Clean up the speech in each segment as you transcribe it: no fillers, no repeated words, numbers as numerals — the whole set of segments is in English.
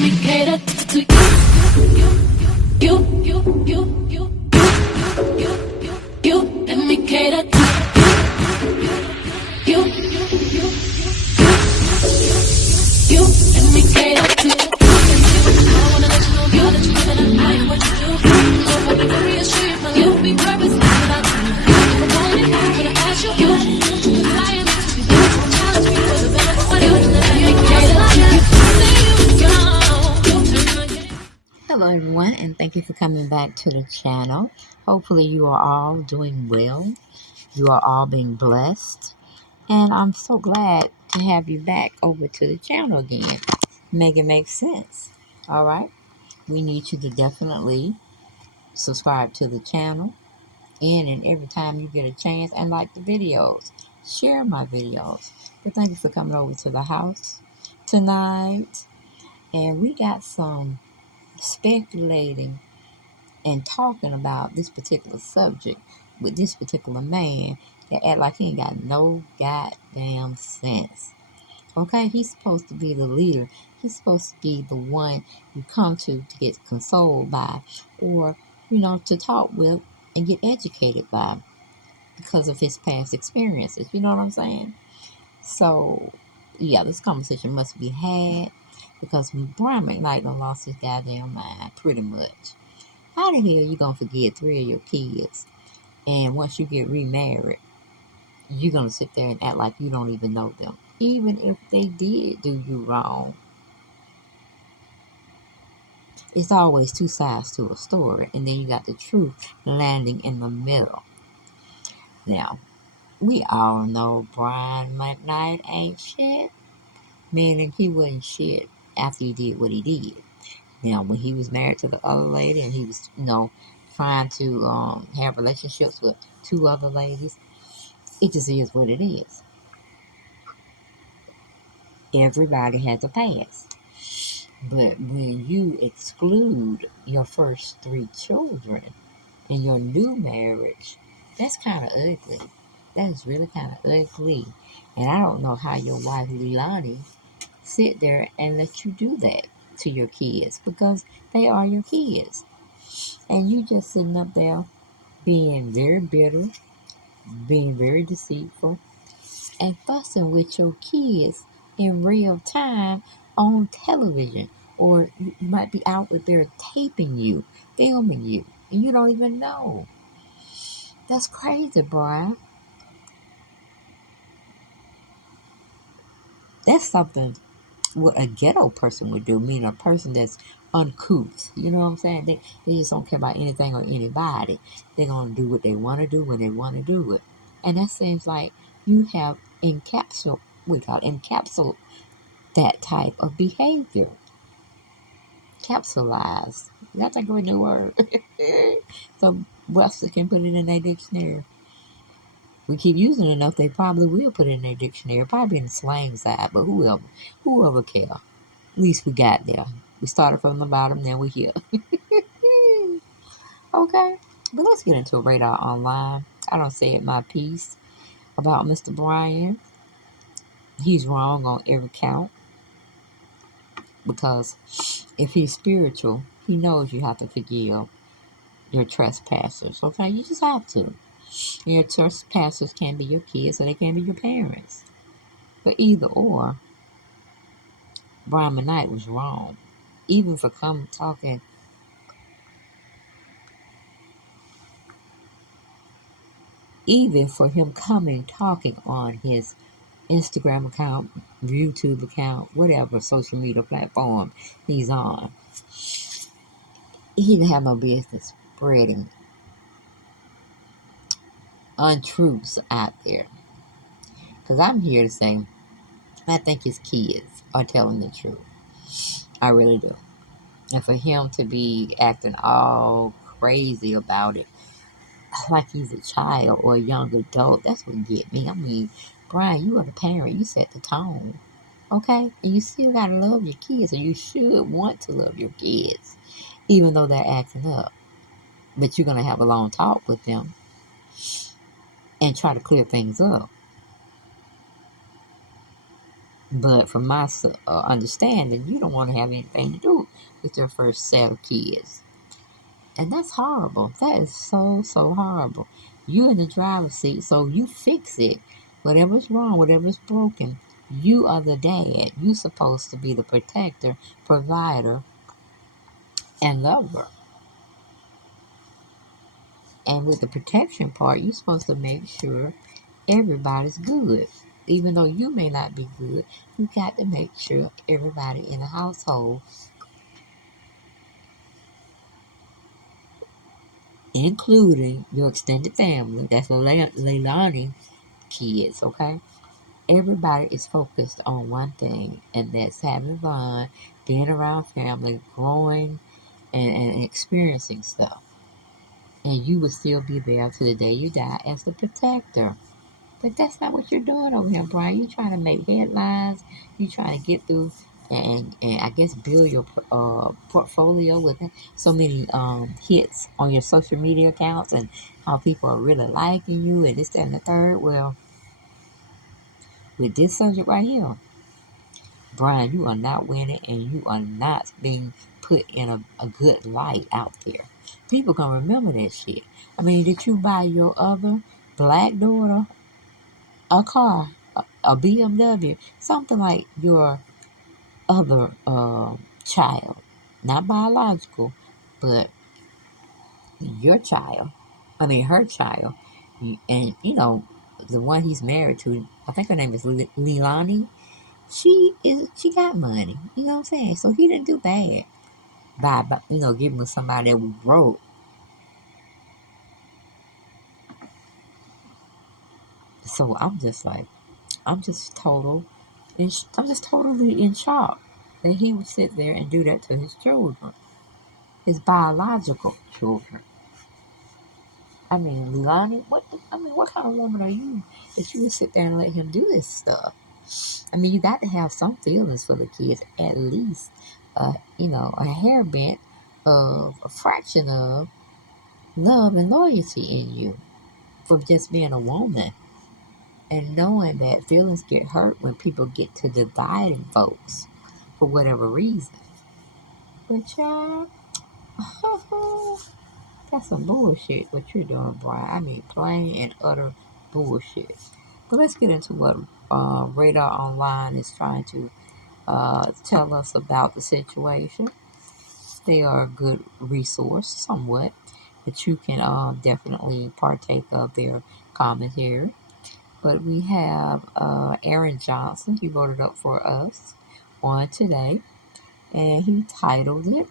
me cater to you. Let me cater to you. Let me cater to you. I wanna let you know, girl, that you live in a life what you do. So if I be for reassuring, my life will be purpose without you. If I want it, I'm gonna ask you. I am to be there. Challenge me for the better. What do you let me cater to you? Hello everyone, and thank you for coming back to the channel. Hopefully you are all doing well. You are all being blessed. And I'm so glad to have you back over to the channel again. Make it make sense. Alright? We need you to definitely subscribe to the channel. And every time you get a chance, and like the videos. Share my videos. But thank you for coming over to the house tonight. And we got some speculating and talking about this particular subject with this particular man that act like he ain't got no goddamn sense. Okay, he's supposed to be the leader. He's supposed to be the one you come to get consoled by, or to talk with and get educated by because of his past experiences. You know what I'm saying? So yeah, this conversation must be had because Brian McKnight done lost his goddamn mind pretty much. How the hell you gonna forget 3 of your kids, and once you get remarried, you're gonna sit there and act like you don't even know them, even if they did do you wrong? It's always two sides to a story, and then you got the truth landing in the middle. Now, we all know Brian McKnight ain't shit, meaning he wasn't shit after he did what he did. Now, when he was married to the other lady and he was, trying to have relationships with 2 other ladies, it just is what it is. Everybody has a past. But when you exclude your first 3 children in your new marriage, that's kind of ugly. That is really kind of ugly. And I don't know how your wife, Leilani, sit there and let you do that to your kids, because they are your kids. And you just sitting up there being very bitter, being very deceitful, and fussing with your kids in real time on television. Or you might be out there taping you, filming you, and you don't even know. That's crazy, Brian. That's something what a ghetto person would do, meaning a person that's uncouth. You know what I'm saying? They just don't care about anything or anybody. They're going to do what they want to do when they want to do it. And that seems like you have encapsulated that type of behavior. Capsulized. That's a great new word. So Webster can put it in their dictionary. We keep using it enough, they probably will put it in their dictionary. Probably in the slang side, but whoever care. At least we got there. We started from the bottom, then we're here. Okay, but let's get into Radar Online. I don't say it my piece about Mr. Brian. He's wrong on every count, because if he's spiritual, he knows you have to forgive your trespassers. Okay, you just have to. Your trespassers can be your kids or they can be your parents. But either or, Brian McKnight was wrong. Even for him coming talking on his Instagram account, YouTube account, whatever social media platform he's on, he didn't have no business spreading untruths out there. Because I'm here to say, I think his kids are telling the truth. I really do. And for him to be acting all crazy about it, like he's a child or a young adult, that's what get me. I mean, Brian, you are the parent. You set the tone. Okay? And you still got to love your kids, and you should want to love your kids, even though they're acting up. But you're going to have a long talk with them and try to clear things up. But from my understanding, you don't want to have anything to do with your first set of kids. And that's horrible. That is so, so horrible. You're in the driver's seat, so you fix it. Whatever's wrong, whatever's broken, you are the dad. You're supposed to be the protector, provider, and lover. And with the protection part, you're supposed to make sure everybody's good. Even though you may not be good, you got to make sure everybody in the household, including your extended family, that's Leilani kids, okay? Everybody is focused on one thing, and that's having fun, being around family, growing, and experiencing stuff. And you will still be there to the day you die as the protector. But that's not what you're doing over here, Brian. You're trying to make headlines. You're trying to get through and I guess build your portfolio with so many hits on your social media accounts and how people are really liking you and this, that, and the third. Well, with this subject right here, Brian, you are not winning and you are not being put in a good light out there. People gonna remember that shit. I mean, did you buy your other black daughter a car, a BMW, something like your other child, not biological, but your child. I mean, her child, and you know, the one he's married to. I think her name is Leilani. She got money. You know what I'm saying? So he didn't do bad by giving her somebody that was broke. So I'm just like, I'm just total, I'm just totally in shock that he would sit there and do that to his children, his biological children. I mean, Lonnie, what kind of woman are you that you would sit there and let him do this stuff? I mean, you got to have some feelings for the kids, at least, a hair bit of a fraction of love and loyalty in you for just being a woman. And knowing that feelings get hurt when people get to dividing folks for whatever reason. But y'all, that's some bullshit what you're doing, Brian. I mean, plain and utter bullshit. But let's get into what Radar Online is trying to tell us about the situation. They are a good resource, somewhat, that you can definitely partake of their commentary. But we have Aaron Johnson. He wrote it up for us on today, and he titled it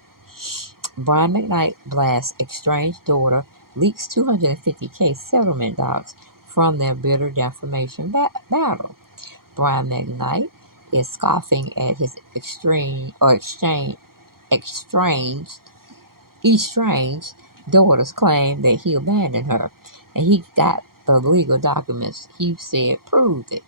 Brian McKnight blasts estranged daughter, leaks 250K settlement docs from their bitter defamation battle. Brian McKnight is scoffing at his estranged daughter's claim that he abandoned her, and he got the legal documents he said proved it.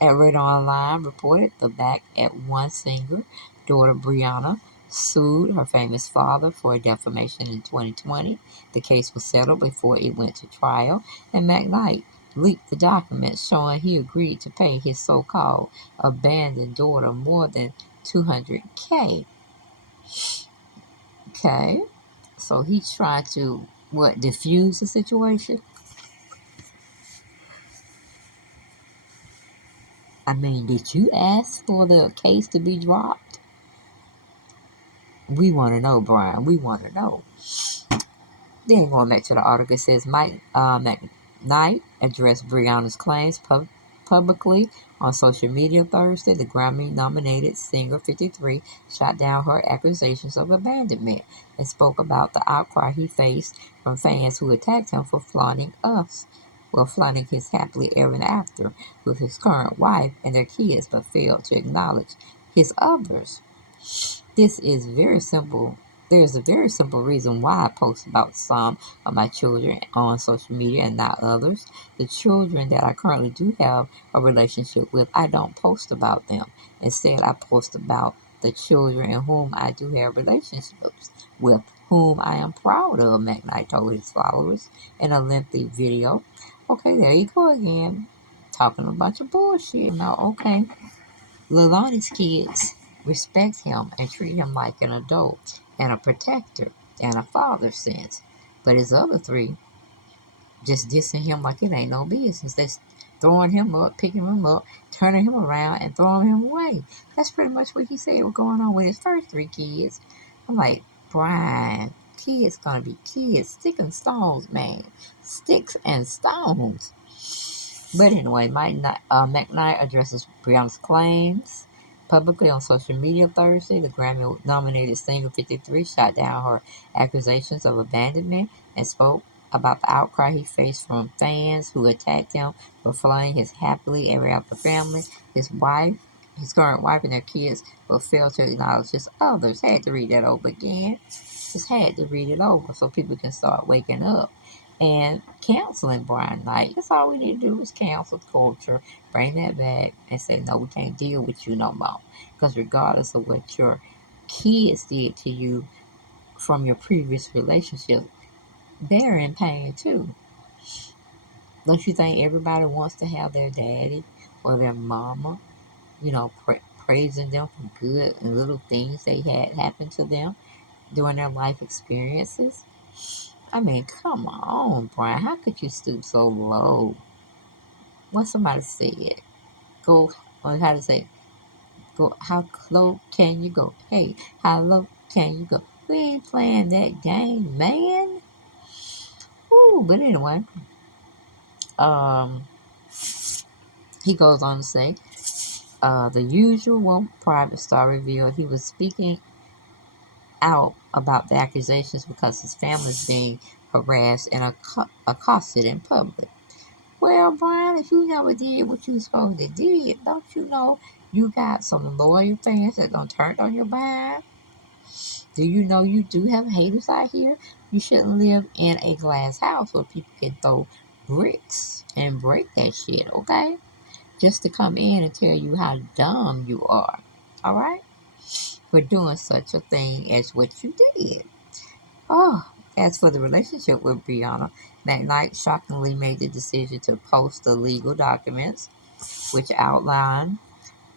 At Radar Online reported the back at one singer, daughter Brianna, sued her famous father for defamation in 2020. The case was settled before it went to trial, and McKnight leaked the documents showing he agreed to pay his so-called abandoned daughter more than 200K. Okay, so he's trying to diffuse the situation. I mean, did you ask for the case to be dropped? We want to know, Brian. We want to know. Then going back to the article, it says Mike McKnight addressed Brianna's claims publicly on social media Thursday. The Grammy-nominated singer, 53, shot down her accusations of abandonment and spoke about the outcry he faced from fans who attacked him for flaunting his happily ever after with his current wife and their kids, but failed to acknowledge his others. This is very simple. There's a very simple reason why I post about some of my children on social media and not others. The children that I currently do have a relationship with, I don't post about them. Instead, I post about the children in whom I do have relationships with, whom I am proud of, McKnight told his followers in a lengthy video. Okay, there you go again, talking a bunch of bullshit. Now, okay. Leilani's kids respect him and treat him like an adult and a protector and a father sense. But his other three just dissing him like it ain't no business. They throwing him up, picking him up, turning him around, and throwing him away. That's pretty much what he said was going on with his first three kids. I'm like, Brian, kids gonna be kids. Sticks and stones, man. Sticks and stones. But anyway, McKnight addresses Brianna's claims publicly on social media Thursday. The Grammy-nominated singer 53 shot down her accusations of abandonment and spoke about the outcry he faced from fans who attacked him for flying his happily ever after family. His current wife, and their kids, but failed to acknowledge his others. Had to read that over again. Just had to read it over so people can start waking up and canceling Brian Knight. That's all we need to do is cancel culture, bring that back, and say, no, we can't deal with you no more. Because regardless of what your kids did to you from your previous relationship, they're in pain too. Don't you think everybody wants to have their daddy or their mama, praising them for good and little things they had happen to them during their life experiences? I mean, come on, Brian. How could you stoop so low? What somebody said. Go, or how to say, go, how low can you go? Hey, how low can you go? We ain't playing that game, man. Ooh, but anyway, um, he goes on to say, the usual private star revealed he was speaking out about the accusations because his family is being harassed and accosted in public. Well, Brian, if you never did what you supposed to do, don't you know you got some loyal fans that gonna turn on your behind? Do you know you do have haters out here? You shouldn't live in a glass house where people can throw bricks and break that shit, okay? Just to come in and tell you how dumb you are, all right? For doing such a thing as what you did. Oh, as for the relationship with Brianna, McKnight shockingly made the decision to post the legal documents, which outline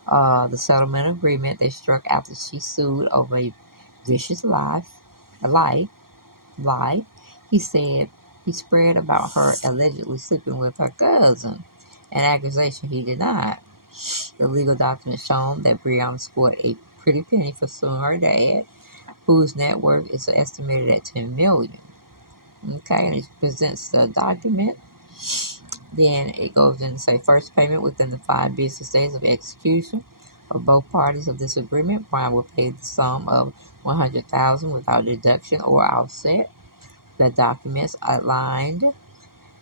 the settlement agreement they struck after she sued over a vicious lie. He said he spread about her allegedly sleeping with her cousin, an accusation he denied. The legal documents shown that Brianna scored a pretty penny for suing her dad, whose net worth is estimated at $10 million. Okay, and it presents the document. Then it goes in to say first payment within the 5 business days of execution of both parties of this agreement. Brian will pay the sum of $100,000 without deduction or offset. The documents outlined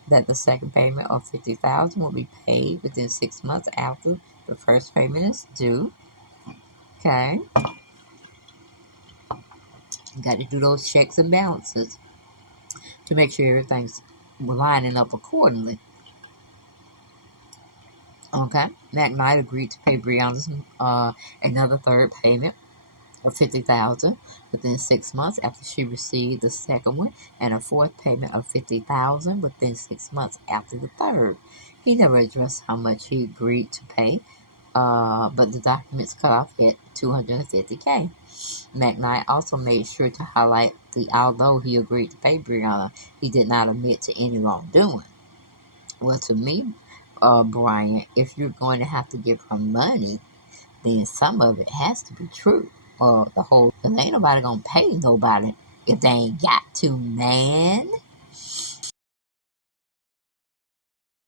that the second payment of $50,000 will be paid within 6 months after the first payment is due. Okay, you got to do those checks and balances to make sure everything's lining up accordingly. Okay, McKnight agreed to pay Brianna another third payment of $50,000 within 6 months after she received the second one, and a fourth payment of $50,000 within 6 months after the third. He never addressed how much he agreed to pay, but the documents cut off at $250K. McKnight also made sure to highlight that although he agreed to pay Brianna, he did not admit to any wrongdoing. Well, to me, Brian, if you're going to have to give her money, then some of it has to be true. The whole, because ain't nobody gonna pay nobody if they ain't got to, man.